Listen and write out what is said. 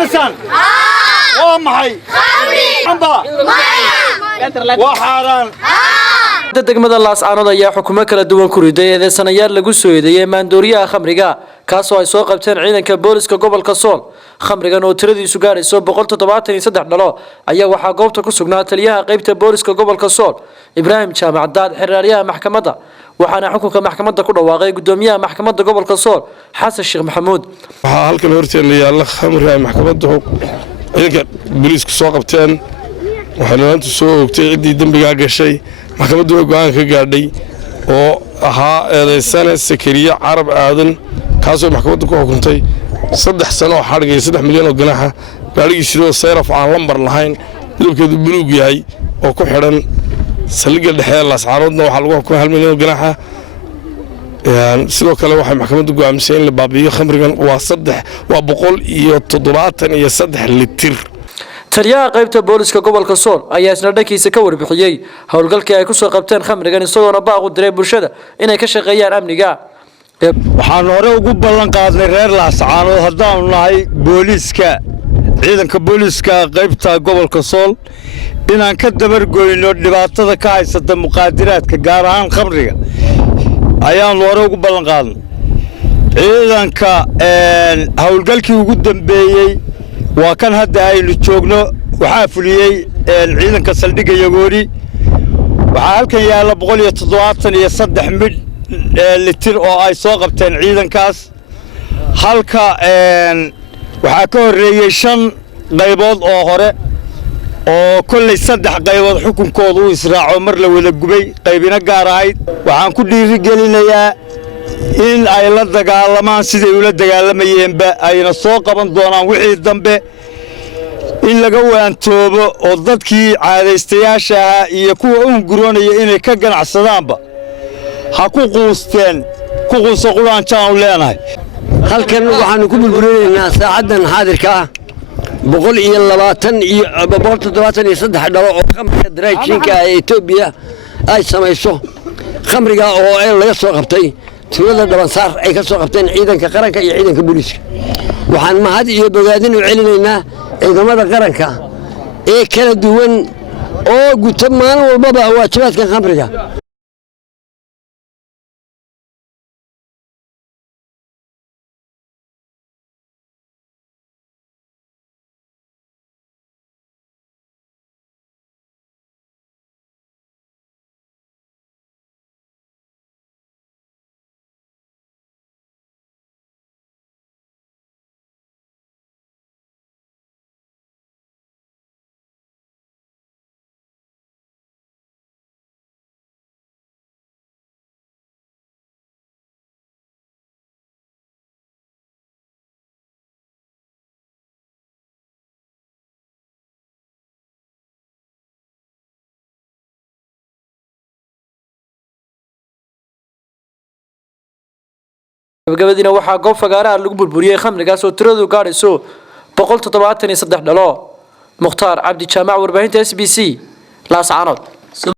قرنسان ومحي عنبا وحاران degmada Laascaanood ayaa xukumo kala duwan ku riday eedeysanayaal lagu soo eedeeyay maandooriyaha khamriga kaasoo ay soo qabteen ciidanka booliska gobolka Sool khamrigan oo tiradiisu gaarayso 173 dhalo ayaa waxa goobta ku sugnaa taliyaha qaybta booliska gobolka Sool Ibrahim Jaamac Daad xiriiryaha maxkamadda waxaana xukunka maxkamadda ku dhawaaqay gudoomiyaha maxkamadda gobolka Sool Xasan Sheekh Maxamuud waxa halkan horteena yaala khamriga maxkamadda ciidanka booliska soo qabteen waxaana maanta soo ogtay cidii dambiga gashay maxkamaddu go'aan ka gaadhay oo ahaa eedeysane Sakariya Carab Aadan kaasoo maxkamaddu ku xukuntay 3 sano oo xadhig 3 milyan oo ganaaxa gaarigiisa seeraf aan lambar lahayn midabkeedu buluug yahay oo ku xiran saldhigga dhexe Laascaanoodna waxa lagu xukumay 1 milyan oo ganaaxa sidoo kale waxay maxkamaddu go'aamisay in la baabi'iyo khamrigan waa 173 litir taliyaha qaybta booliska gobolka Sool ayaa isna dhankiisa ka warbixiyay howlgalkii ay ku soo qabteen khamrigan isagoo baaq u diray bulshada inay ka shaqeeyaan amniga waxaan hore ugu ballan qaadnay reer Laascaanood haddaan nahay booliska ciidanka booliska qaybta gobolka Sool inaan ka dabar goyno dhibaatada ka haysata muqaadaraadka gaar ahaan khamriga ayaan hore ugu ballan qaadnay ciidanka howlgalkii ugu dambeeyay waa kan hadda aynu joogno waxa fuliyay ciidanka saldhigga Yagoori waxa halkan yaala 173 litir oo ay soo qabteen ciidankaas halka waxa ka horeeyay 5 qaybood oo hore oo kulli 3 qaybood xukunkoodu uu israaco mar la wada gubay qaybina gaar ahayd waxaan ku dhiirigelinayaa in ay la dagaalamaan sidii ula dagaalamayeenba ayna soo qaban doonaan wixii dambe in laga waantoobo oo dadkii caadaystayaasha ah iyo kuwa unguroonaya inay ka ganacsadaanba ha ku quuso quraan jaan u leenahay halkan waxaanu ku burburinaynaa saacadan xaadirka 173 dhalo oo khamriga daraajinka ee Itoobiya ay samayso khamriga oo ay laga soo qabtay tuulada Dhabansaar ay ka soo qabteen ciidanka qaranka iyo ciidanka booliska waxaan mahad iyo bogaadin u celinaynaa ciidamada qaranka ee kala duwan oo guta maalin walba waajibaadka khamriga gabadhina waxa goob fagaaraha lagu burburiyay khamrigaas oo tiradu gaarayso 173 dhalo Mukhtaar Cabdi Jaamac warbaahinta SBC Laascaanood